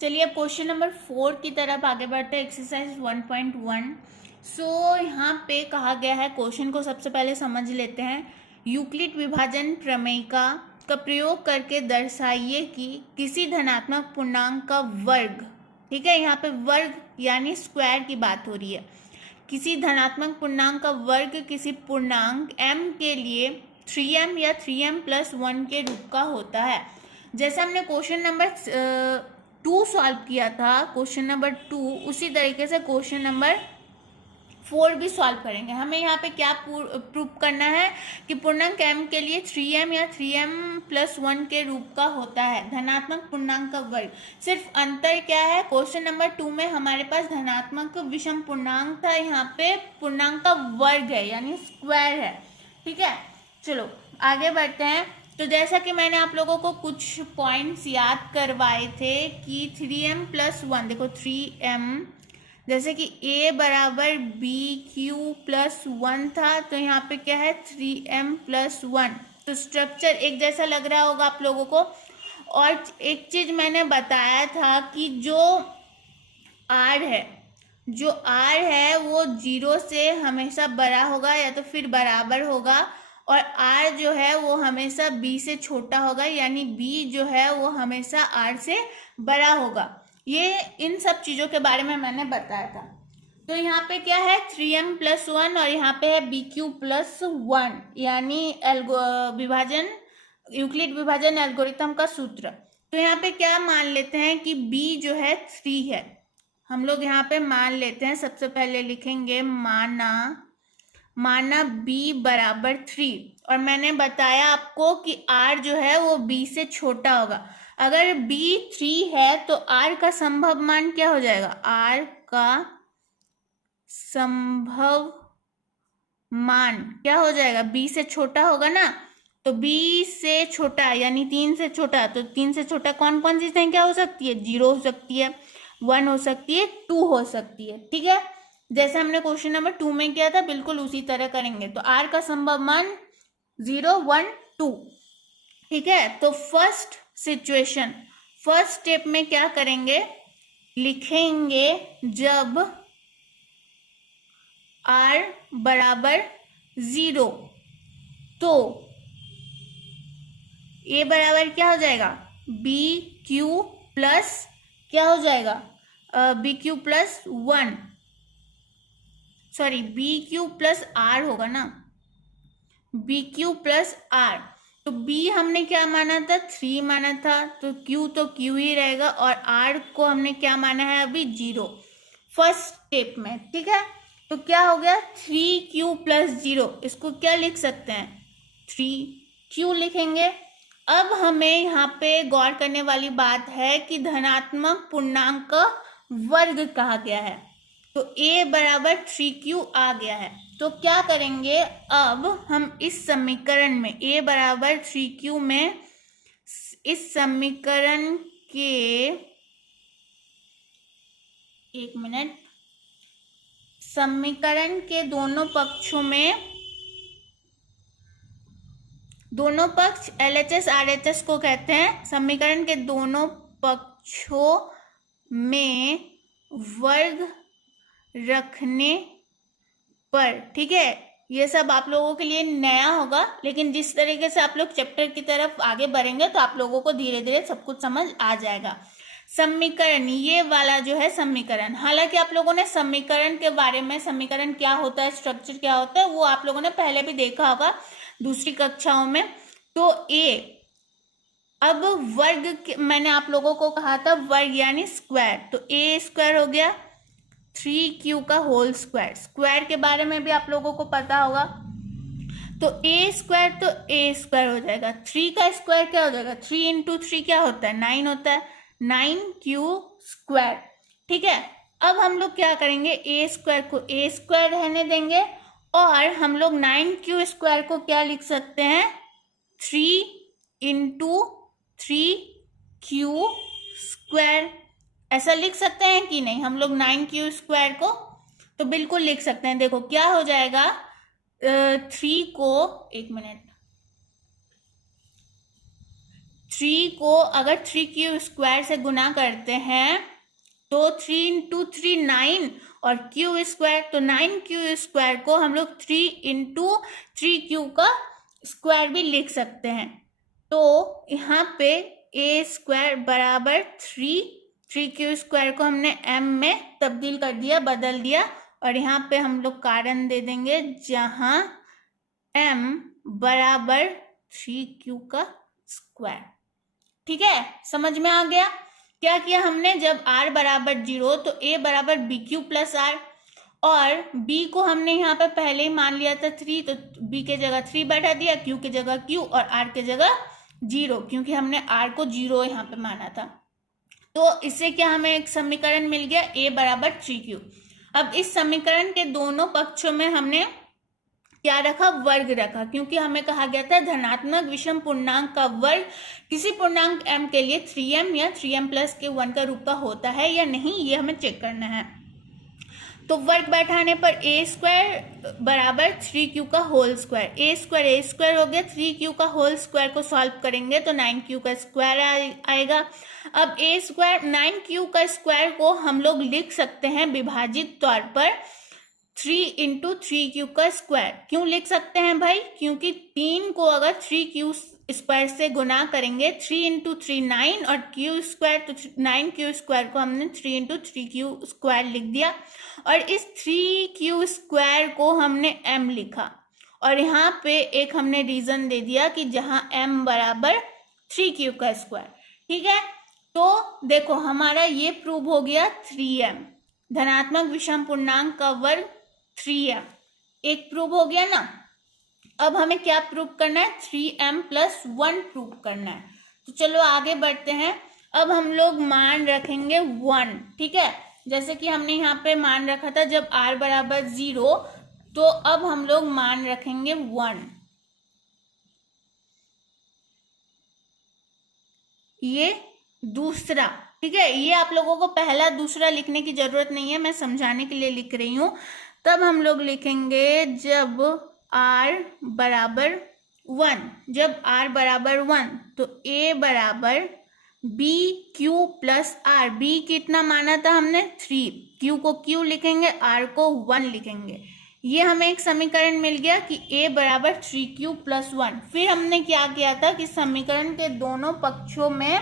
चलिए अब question number 4 की तरफ आगे बढ़ते हैं, एक्सरसाइज 1.1। यहाँ पे कहा गया है, क्वेश्चन को सबसे पहले समझ लेते हैं। यूक्लिड विभाजन प्रमेयिका का प्रयोग करके दर्शाइए कि किसी धनात्मक पूर्णांक का वर्ग, ठीक है, यहाँ पे वर्ग यानी स्क्वायर की बात हो रही है, किसी धनात्मक पूर्णांक का वर्ग किसी पूर्णांक m के लिए 3m या 3m+1 के रूप का होता है। जैसे हमने क्वेश्चन नंबर 2 सॉल्व किया था, क्वेश्चन नंबर 2, उसी तरीके से क्वेश्चन नंबर 4 भी सॉल्व करेंगे। हमें यहाँ पे क्या प्रूव करना है कि पूर्णांक m के लिए 3m या 3m+1 के रूप का होता है धनात्मक पूर्णांक का वर्ग। सिर्फ अंतर क्या है, क्वेश्चन नंबर 2 में हमारे पास धनात्मक विषम पूर्णांक था, यहाँ पे पूर्णांक का वर्ग है यानी स्क्वायर है। ठीक है, चलो आगे बढ़ते हैं। तो जैसा कि मैंने आप लोगों को कुछ पॉइंट्स याद करवाए थे कि 3m+1, देखो 3m, जैसे कि a बराबर BQ+1 था, तो यहाँ पे क्या है 3m+1। तो स्ट्रक्चर एक जैसा लग रहा होगा आप लोगों को। और एक चीज मैंने बताया था कि जो r है वो 0 से हमेशा बड़ा होगा या तो फिर बराबर होगा, और r जो है वो हमेशा b से छोटा होगा, यानी b जो है वो हमेशा r से बड़ा होगा। ये इन सब चीज़ों के बारे में मैंने बताया था। तो यहाँ पे क्या है 3m+1 और यहाँ पे है BQ+1, यानी विभाजन, यूक्लिड विभाजन एल्गोरिथम का सूत्र। तो यहाँ पे क्या मान लेते हैं कि b जो है 3 है। हम लोग यहाँ पे मान लेते हैं, सबसे पहले लिखेंगे माना b बराबर 3, और मैंने बताया आपको कि r जो है वो b से छोटा होगा। अगर b 3 है तो r का संभव मान क्या हो जाएगा, r का संभव मान क्या हो जाएगा, b से छोटा होगा ना। तो b से छोटा यानी 3 से छोटा, तो 3 से छोटा कौन कौन सी संख्या हो सकती है, 0 हो सकती है, 1 हो सकती है, 2 हो सकती है। ठीक है, जैसे हमने क्वेश्चन नंबर 2 में किया था बिल्कुल उसी तरह करेंगे। तो r का संभव मान 0, 1, 2। ठीक है, तो फर्स्ट स्टेप में क्या करेंगे, लिखेंगे जब r बराबर 0 तो a बराबर क्या हो जाएगा, BQ प्लस क्या हो जाएगा, BQ+1, सॉरी BQ+R होगा ना, BQ+R। तो B हमने क्या माना था, 3 माना था, तो Q तो Q ही रहेगा, और R को हमने क्या माना है अभी, 0 फर्स्ट स्टेप में। ठीक है, तो क्या हो गया 3Q+0, इसको क्या लिख सकते हैं, 3Q लिखेंगे। अब हमें यहाँ पे गौर करने वाली बात है कि धनात्मक पूर्णांक का वर्ग कहा गया है, तो a बराबर 3Q आ गया है। तो क्या करेंगे, अब हम इस समीकरण में a बराबर 3Q में इस समीकरण के, एक मिनट, समीकरण के दोनों पक्षों में, दोनों पक्ष LHS RHS को कहते हैं, समीकरण के दोनों पक्षों में वर्ग रखने पर, ठीक है, ये सब आप लोगों के लिए नया होगा, लेकिन जिस तरीके से आप लोग चैप्टर की तरफ आगे बढ़ेंगे तो आप लोगों को धीरे धीरे सब कुछ समझ आ जाएगा। समीकरण, ये वाला जो है समीकरण, हालांकि आप लोगों ने समीकरण के बारे में, समीकरण क्या होता है, स्ट्रक्चर क्या होता है, वो आप लोगों ने पहले भी देखा होगा दूसरी कक्षाओं में। तो अब वर्ग मैंने आप लोगों को कहा था वर्ग यानी स्क्वायर, तो a² हो गया 3Q का होल स्क्वायर। स्क्वायर के बारे में भी आप लोगों को पता होगा, तो a² तो a² हो जाएगा, 3 का स्क्वायर क्या हो जाएगा, 3 × 3 क्या होता है, 9 होता है, 9Q²। ठीक है, अब हम लोग क्या करेंगे, a² को a² रहने देंगे, और हम लोग 9Q² को क्या लिख सकते हैं, 3 × 3Q², ऐसा लिख सकते हैं कि नहीं हम लोग 9Q² को, तो बिल्कुल लिख सकते हैं। देखो क्या हो जाएगा, 3 को, एक मिनट, 3 को अगर 3q स्क्वायर से गुना करते हैं तो 3 इंटू 3 9 और q स्क्वायर, तो 9q स्क्वायर को हम लोग 3 इंटू 3q का स्क्वायर भी लिख सकते हैं। तो यहाँ पे a स्क्वायर बराबर 3q स्क्वायर को हमने m में तब्दील कर दिया, बदल दिया, और यहाँ पे हम लोग कारण दे देंगे जहाँ m बराबर 3q का स्क्वायर। ठीक है, समझ में आ गया? क्या किया हमने, जब r बराबर 0 तो a बराबर बी क्यू प्लस r, और b को हमने यहाँ पर पहले ही मान लिया था 3, तो b के जगह 3 बैठा दिया, q के जगह q और r के जगह 0, क्योंकि हमने r को 0 यहाँ पे माना था। तो इससे क्या हमें एक समीकरण मिल गया, a बराबर 3q। अब इस समीकरण के दोनों पक्षों में हमने क्या रखा, वर्ग रखा, क्योंकि हमें कहा गया था धनात्मक विषम पूर्णांक का वर्ग किसी पूर्णांक m के लिए 3m या 3m प्लस के 1 का रूप का होता है या नहीं, ये हमें चेक करना है। तो वर्ग बैठाने पर a स्क्वायर बराबर 3q का होल स्क्वायर, a स्क्वायर हो गया, 3q का होल स्क्वायर को सॉल्व करेंगे तो 9q का स्क्वायर आएगा। अब a स्क्वायर 9q का स्क्वायर को हम लोग लिख सकते हैं विभाजित तौर पर 3 इंटू 3q का स्क्वायर। क्यों लिख सकते हैं भाई, क्योंकि 3 को अगर 3q स्क्वायर से गुना करेंगे, 3 इंटू 3 9 और q स्क्वायर, तो 9q स्क्वायर को हमने 3 इंटू 3q स्क्वायर लिख दिया, और इस 3q स्क्वायर को हमने m लिखा, और यहाँ पे एक हमने रीजन दे दिया कि जहाँ m बराबर 3q का स्क्वायर। ठीक है, तो देखो हमारा ये प्रूव हो गया 3m, धनात्मक विषम पूर्णांक का वर्ग 3m, एक प्रूव हो गया ना। अब हमें क्या प्रूव करना है, 3m प्लस 1 प्रूव करना है। तो चलो आगे बढ़ते हैं। अब हम लोग मान रखेंगे 1, ठीक है, जैसे कि हमने यहाँ पे मान रखा था जब r बराबर 0, तो अब हम लोग मान रखेंगे 1। ये दूसरा, ठीक है, ये आप लोगों को पहला दूसरा लिखने की जरूरत नहीं है, मैं समझाने के लिए लिख रही हूँ। तब हम लोग लिखेंगे जब r बराबर 1, जब r बराबर 1 तो a बराबर b q plus r, b कितना माना था हमने 3, क्यू को क्यू लिखेंगे, आर को 1 लिखेंगे। ये हमें एक समीकरण मिल गया कि a बराबर 3q प्लस 1। फिर हमने क्या किया था कि समीकरण के दोनों पक्षों में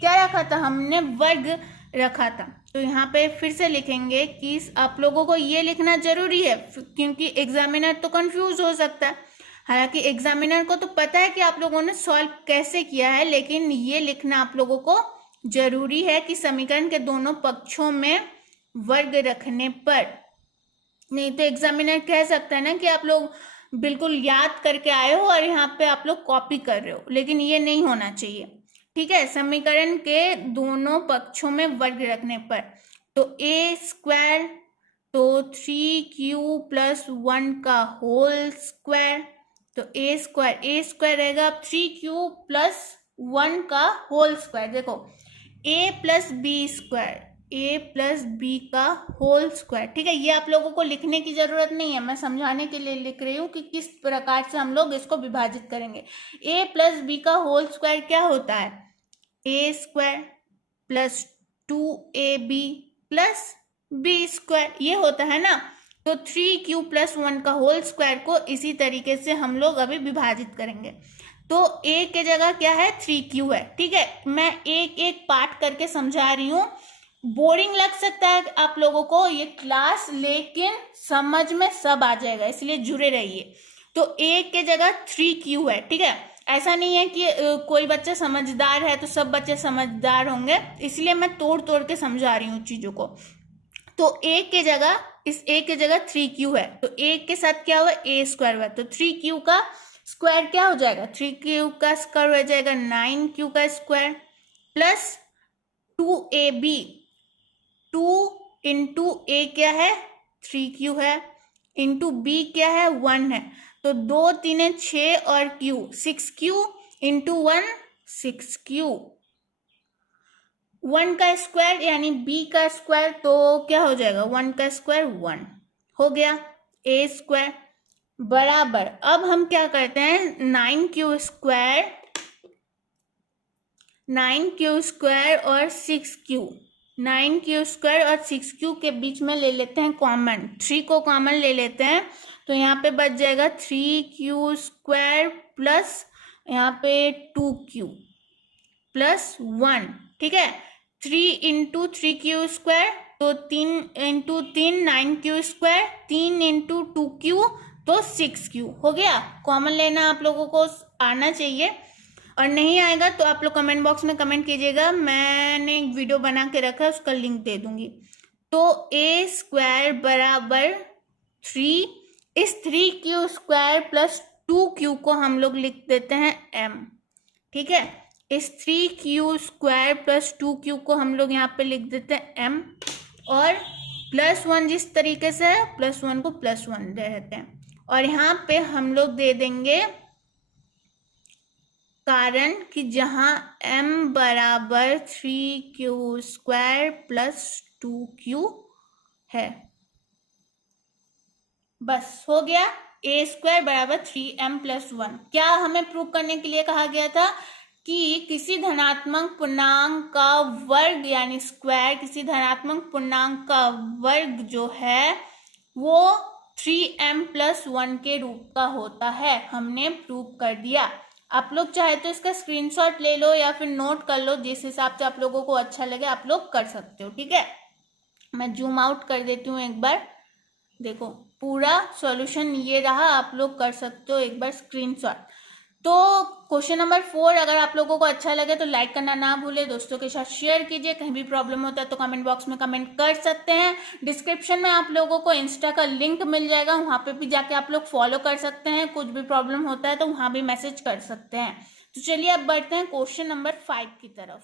क्या रखा था, हमने वर्ग रखा था। तो यहाँ पे फिर से लिखेंगे कि आप लोगों को ये लिखना जरूरी है, क्योंकि एग्जामिनर तो कंफ्यूज हो सकता है। हालांकि एग्जामिनर को तो पता है कि आप लोगों ने सॉल्व कैसे किया है, लेकिन ये लिखना आप लोगों को जरूरी है कि समीकरण के दोनों पक्षों में वर्ग रखने पर। नहीं तो एग्जामिनर कह सकता है ना कि आप लोग बिल्कुल याद करके आए हो और यहाँ पे आप लोग कॉपी कर रहे हो, लेकिन ये नहीं होना चाहिए। ठीक है, समीकरण के दोनों पक्षों में वर्ग रखने पर, तो a स्क्वायर तो 3q प्लस 1 का होल स्क्वायर, तो a स्क्वायर रहेगा अब 3q प्लस 1 का होल स्क्वायर। देखो a plus b square, a plus b का होल स्क्वायर। ठीक है, ये आप लोगों को लिखने की जरूरत नहीं है, मैं समझाने के लिए लिख रही हूँ कि किस प्रकार से हम लोग इसको विभाजित करेंगे। a प्लस बी का होल स्क्वायर क्या होता है, a square plus 2ab plus b square, ये होता है ना। तो 3q प्लस 1 का होल स्क्वायर को इसी तरीके से हम लोग अभी विभाजित करेंगे। तो a के जगह क्या है, 3q है। ठीक है, मैं एक एक पार्ट करके समझा रही हूँ, बोरिंग लग सकता है आप लोगों को ये क्लास, लेकिन समझ में सब आ जाएगा, इसलिए जुड़े रहिए। तो a के जगह 3q है। ठीक है, ऐसा नहीं है कि कोई बच्चा समझदार है तो सब बच्चे समझदार होंगे, इसलिए मैं तोड़ तोड़ के समझा रही हूँ चीजों को। तो a के जगह, इस a के जगह 3q है, तो a के साथ क्या हुआ, a स्क्वायर हुआ, तो 3q का स्क्वायर क्या हो जाएगा, 3q का स्क्वायर हो जाएगा 9q का square plus 2ab, 2 into a क्या है 3q है, इंटू b क्या है 1 है, तो 2 3 6 और q 6q इंटू 1 6q, 1 का स्क्वायर यानी b का स्क्वायर, तो क्या हो जाएगा 1 का स्क्वायर 1 हो गया, a स्क्वायर बराबर। अब हम क्या करते हैं, 9q स्क्वायर 9q² और 6q, 9q² और 6q के बीच में ले लेते हैं कॉमन, 3 को कॉमन ले लेते हैं, तो यहाँ पे बच जाएगा 3q² प्लस यहाँ पे 2q प्लस 1, ठीक है। 3 इंटू 3q², तो 3 9q², 3 इंटू 2q तो 6q हो गया। कॉमन लेना आप लोगों को आना चाहिए, और नहीं आएगा तो आप लोग कमेंट बॉक्स में कमेंट कीजिएगा, मैंने एक वीडियो बना के रखा है उसका लिंक दे दूंगी। तो a² बराबर 3, इस 3q² प्लस 2q को हम लोग लिख देते हैं m, ठीक है। इस 3q² प्लस 2q को हम लोग यहाँ पे लिख देते हैं m, और +1 जिस तरीके से है +1 को +1 दे देते हैं, और यहाँ पे हम लोग दे देंगे कारण कि जहाँ m बराबर 3q² प्लस 2q है। बस हो गया, a² बराबर 3m + 1। क्या हमें प्रूव करने के लिए कहा गया था कि किसी धनात्मक पूर्णांक का वर्ग यानी स्क्वायर, किसी धनात्मक पूर्णांक का वर्ग जो है वो 3m + 1 के रूप का होता है। हमने प्रूव कर दिया। आप लोग चाहे तो इसका स्क्रीनशॉट ले लो या फिर नोट कर लो, जिस हिसाब से आप लोगों को अच्छा लगे आप लोग कर सकते हो, ठीक है। मैं जूम आउट कर देती हूँ एक बार, देखो पूरा सॉल्यूशन ये रहा, आप लोग कर सकते हो एक बार स्क्रीनशॉट। तो क्वेश्चन नंबर 4 अगर आप लोगों को अच्छा लगे तो लाइक करना ना भूले, दोस्तों के साथ शेयर कीजिए। कहीं भी प्रॉब्लम होता है तो कमेंट बॉक्स में कमेंट कर सकते हैं। डिस्क्रिप्शन में आप लोगों को इंस्टा का लिंक मिल जाएगा, वहां पे भी जाके आप लोग फॉलो कर सकते हैं। कुछ भी प्रॉब्लम होता है तो वहां भी मैसेज कर सकते हैं। तो चलिए अब बढ़ते हैं क्वेश्चन नंबर 5 की तरफ।